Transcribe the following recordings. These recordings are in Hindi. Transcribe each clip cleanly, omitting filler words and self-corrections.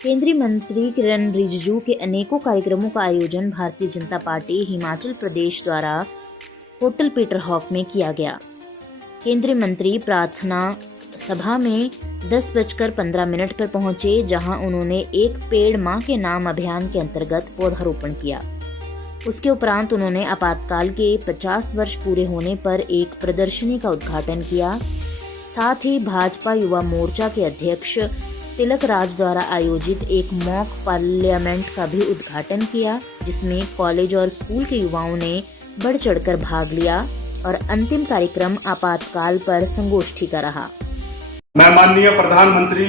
केंद्रीय मंत्री किरण रिजिजू के अनेकों कार्यक्रमों का आयोजन भारतीय जनता पार्टी हिमाचल प्रदेश द्वारा होटल पीटरहॉफ में किया गया। केंद्रीय मंत्री प्रार्थना सभा में 10:15 पर पहुंचे, जहां उन्होंने एक पेड़ मां के नाम अभियान के अंतर्गत पौधारोपण किया। उसके उपरांत उन्होंने आपातकाल के 50 वर्ष पूरे होने पर एक प्रदर्शनी का उद्घाटन किया। साथ ही भाजपा युवा मोर्चा के अध्यक्ष तिलक राज द्वारा आयोजित एक मॉक पार्लियामेंट का भी उद्घाटन किया, जिसमें कॉलेज और स्कूल के युवाओं ने बढ़ चढ़कर भाग लिया और अंतिम कार्यक्रम आपातकाल पर संगोष्ठी का रहा। मैं माननीय प्रधानमंत्री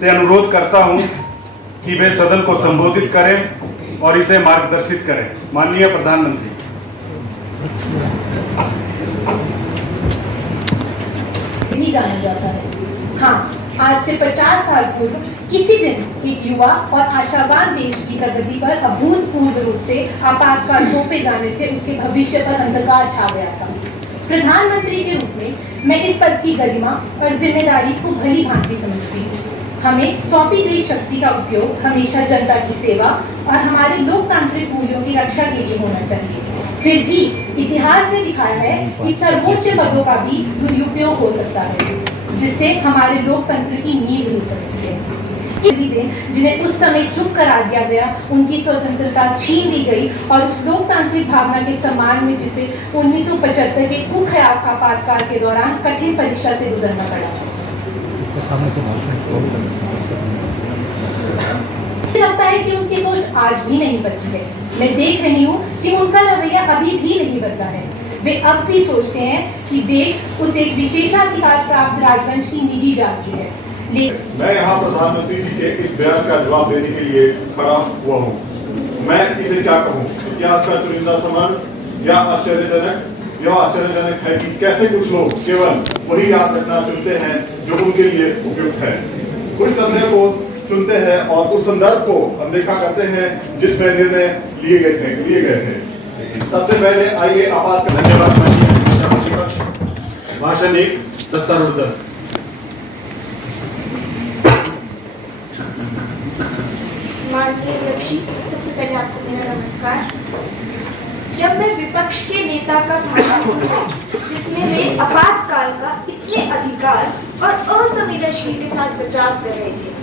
से अनुरोध करता हूं कि वे सदन को संबोधित करें और इसे मार्गदर्शित करें। माननीय प्रधानमंत्री। नहीं जाना जाता है। हाँ, आज से 50 साल पूर्व किसी दिन एक युवा और आशावान देश की प्रगति पर अभूतपूर्व रूप से आपातकाल थोपे जाने से उसके भविष्य पर अंधकार छा गया था। प्रधानमंत्री के रूप में मैं इस पद की गरिमा और जिम्मेदारी को भली भांति समझती हूँ। हमें सौंपी गई शक्ति का उपयोग हमेशा जनता की सेवा और हमारे लोकतांत्रिक मूल्यों की रक्षा के लिए होना चाहिए। फिर भी इतिहास ने दिखाया है कि सर्वोच्च पदों का भी दुरुपयोग हो सकता है, जिससे हमारे लोकतंत्र की नींव हिल सकती है। जिन्हें उस समय चुप करा दिया गया, उनकी स्वतंत्रता छीन ली गई और उस लोकतांत्रिक भावना के सम्मान में जिसे 1975 के कुख्यात आपातकाल के दौरान कठिन परीक्षा से गुजरना पड़ा। लगता है कि उनकी सोच आज भी नहीं बदली है। मैं देख रही हूँ कि उनका रवैया अभी भी नहीं बदला है। वे अब भी सोचते हैं कि देश उस एक विशेषाधिकार प्राप्त राजवंश की निजी जागीर है। मैं यहाँ प्रधानमंत्री जी के इस बयान का जवाब देने के लिए खड़ा हुआ हूँ। मैं इसे क्या कहूँ, इतिहास का चुनिंदा समर या आश्चर्यजनक। यह आश्चर्यजनक है कि कैसे कुछ लोग केवल वही याद रखना चुनते हैं जो उनके लिए उपयुक्त है। कुछ सत्य को चुनते हैं और उस संदर्भ को अनदेखा करते हैं जिसमें निर्णय लिए गए थे। सबसे पहले आइए आपातकाल। धन्यवाद। भाषण 1 सत्तारूढ़ दल। माननीय अध्यक्ष, सबसे पहले आपको मेरा नमस्कार। जब मैं विपक्ष के नेता का भाषण सुना, जिसमें वे आपातकाल का इतने अधिकार और असंवेदनशील के साथ बचाव कर रहे थे,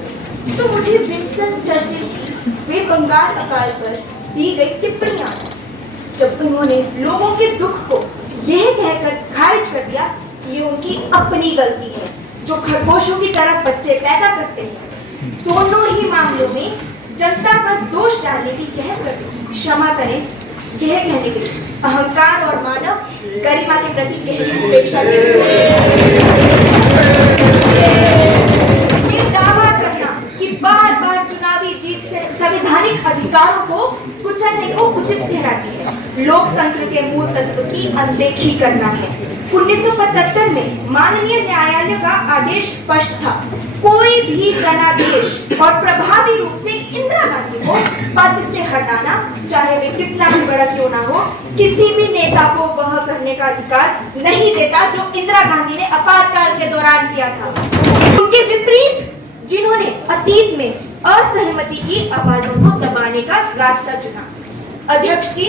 तो मुझे विंस्टन चर्चिल की वे बंगाल अकाल पर दी गई टिप्पणियां, जब उन्होंने लोगों के दुख को यह कहकर खारिज कर दिया कि ये उनकी अपनी गलती है जो खरगोशों की तरह बच्चे पैदा करते हैं। दोनों ही मामलों में जनता पर दोष डालने की कह कर क्षमा करें, यह कहने के अहंकार और मानव गरिमा के प्रति गहरी उपेक्षा ये दावा करना कि बार बार चुनावी जीत से संवैधानिक अधिकारों को कुचलने को उचित ठहराती है, लोकतंत्र के मूल तत्व की अनदेखी करना है। 1975 में माननीय न्यायालय का आदेश स्पष्ट था, कोई भी जनादेश और प्रभावी रूप से इंदिरा गांधी को पद से हटाना, चाहे वे कितना भी बड़ा क्यों ना हो, किसी भी नेता को वह करने का अधिकार नहीं देता जो इंदिरा गांधी ने आपातकाल के दौरान किया था। उनके विपरीत जिन्होंने अतीत में असहमति की आवाजों को दबाने का रास्ता चुना। अध्यक्ष जी,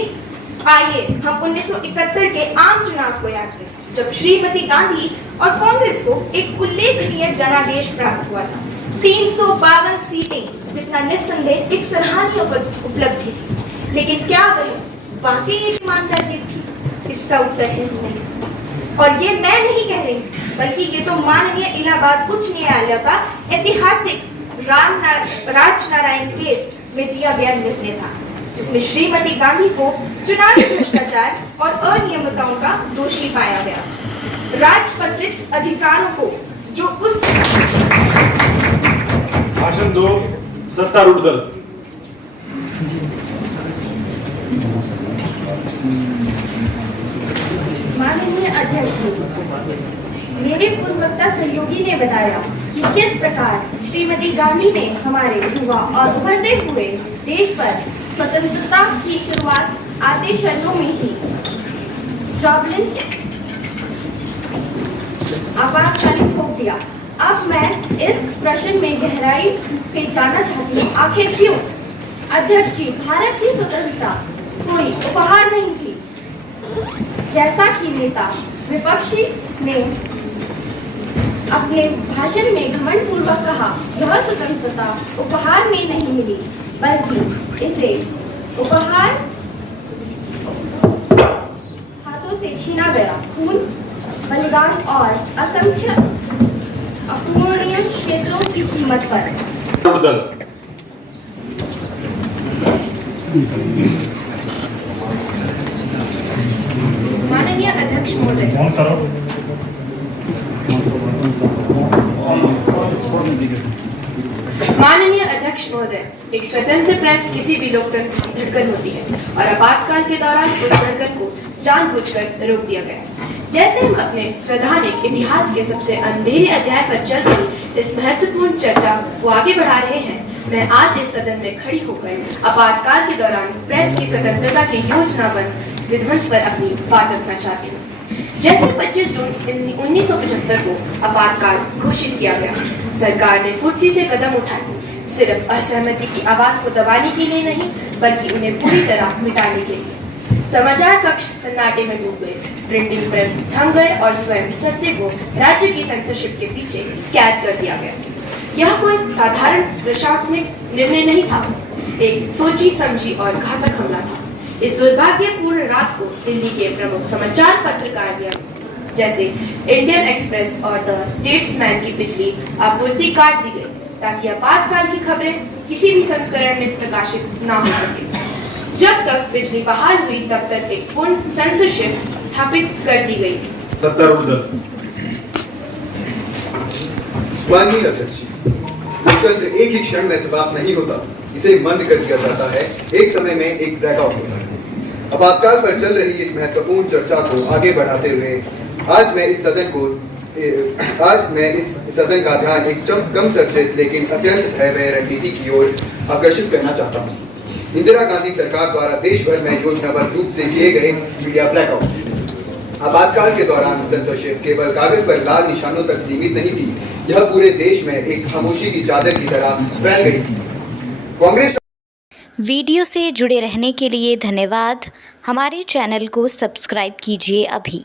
आइए हम 1971 के आम चुनाव को याद करें, जब श्रीमती गांधी और कांग्रेस को एक उल्लेखनीय जनादेश प्राप्त हुआ था। 352 सीटें, जितना निस्संदेह एक सराहनीय उपलब्धि थी। लेकिन क्या वह वाकई एक ईमानदार जीत थी? इसका उत्तर है नहीं। और ये मैं नहीं कह रही, बल्कि ये तो माननीय इलाहाबाद उच्च न्यायालय का ऐतिहासिक राजनारायण केस में दिया गया निर्णय था, जिसमें श्रीमती गांधी को चुनावी भ्रष्टाचार और अनियमितताओं का दोषी पाया गया। राजपत्रित अधिकारों को जो उस भाषण 2 सत्तारूढ़ दल। माननीय अध्यक्ष, मेरे पूर्ववक्ता सहयोगी ने बताया कि किस प्रकार श्रीमती गांधी ने हमारे युवा और उभरते हुए देश पर स्वतंत्रता की शुरुआत आते क्षणों में ही जॉबलिन आपातकालीन थोप दिया। अब मैं इस प्रश्न में गहराई से जानना चाहती हूँ, आखिर क्यों? अध्यक्ष जी, भारत की स्वतंत्रता कोई उपहार नहीं थी। जैसा कि नेता विपक्षी ने अपने भाषण में घमंड पूर्वक कहा, यह स्वतंत्रता उपहार में नहीं मिली, बल्कि इसे उपहार हाथों से छीना गया। खून, बलिदान और असंख्य अपूरणीय क्षेत्रों की कीमत पर। माननीय अध्यक्ष महोदय, माननीय अध्यक्ष महोदय, एक स्वतंत्र प्रेस किसी भी लोकतंत्र की धड़कन होती है और आपातकाल के दौरान उस धड़कन को जानबूझकर रोक दिया गया। जैसे हम अपने संवैधानिक इतिहास के सबसे अंधेरे अध्याय पर चल रही इस महत्वपूर्ण चर्चा को आगे बढ़ा रहे हैं, मैं आज इस सदन में खड़ी होकर आपातकाल के दौरान प्रेस की स्वतंत्रता के योजनाबद्ध विध्वंस पर अपनी बात रखना चाहती हूँ। जैसे 25 जून 1975 को आपातकाल घोषित किया गया, सरकार ने फुर्ती से कदम उठाए, सिर्फ असहमति की आवाज को दबाने के लिए नहीं, बल्कि उन्हें पूरी तरह मिटाने के लिए। समाचार कक्ष सन्नाटे में डूब गए, प्रिंटिंग प्रेस थम गए और स्वयं सत्य को राज्य की सेंसरशिप के पीछे कैद कर दिया गया। यह कोई साधारण प्रशासनिक निर्णय नहीं था, एक सोची समझी और घातक हमला था। इस दुर्भाग्यपूर्ण रात को दिल्ली के प्रमुख समाचार पत्रकारियों जैसे इंडियन एक्सप्रेस और द स्टेट्समैन की बिजली आपूर्ति काट दी गई, ताकि आपातकाल की खबरें किसी भी संस्करण में प्रकाशित न हो सके। जब तक बिजली बहाल हुई, तब तक एक पूर्ण सेंसरशिप स्थापित कर दी गई। माननीय अध्यक्ष, लोकतंत्र एक ही क्षण में समाप्त नहीं होता, इसे मंद कर दिया जाता है, एक समय में एक ब्लैकआउट होता है। आपातकाल पर चल रही इस महत्वपूर्ण चर्चा को आगे बढ़ाते हुए आज मैं इस सदन का ध्यान एक कम चर्चित लेकिन अत्यंत भयावह रणनीति की ओर आकर्षित करना चाहता हूँ। इंदिरा गांधी सरकार द्वारा देश भर में योजनाबद्ध रूप से किए गए मीडिया ब्लैकआउट। आपातकाल के दौरान सेंसरशिप केवल कागज पर लाल निशानों तक सीमित नहीं थी, यह पूरे देश में एक खामोशी की चादर की तरह फैल गई थी। कांग्रेस वीडियो से जुड़े रहने के लिए धन्यवाद। हमारे चैनल को सब्सक्राइब कीजिए अभी।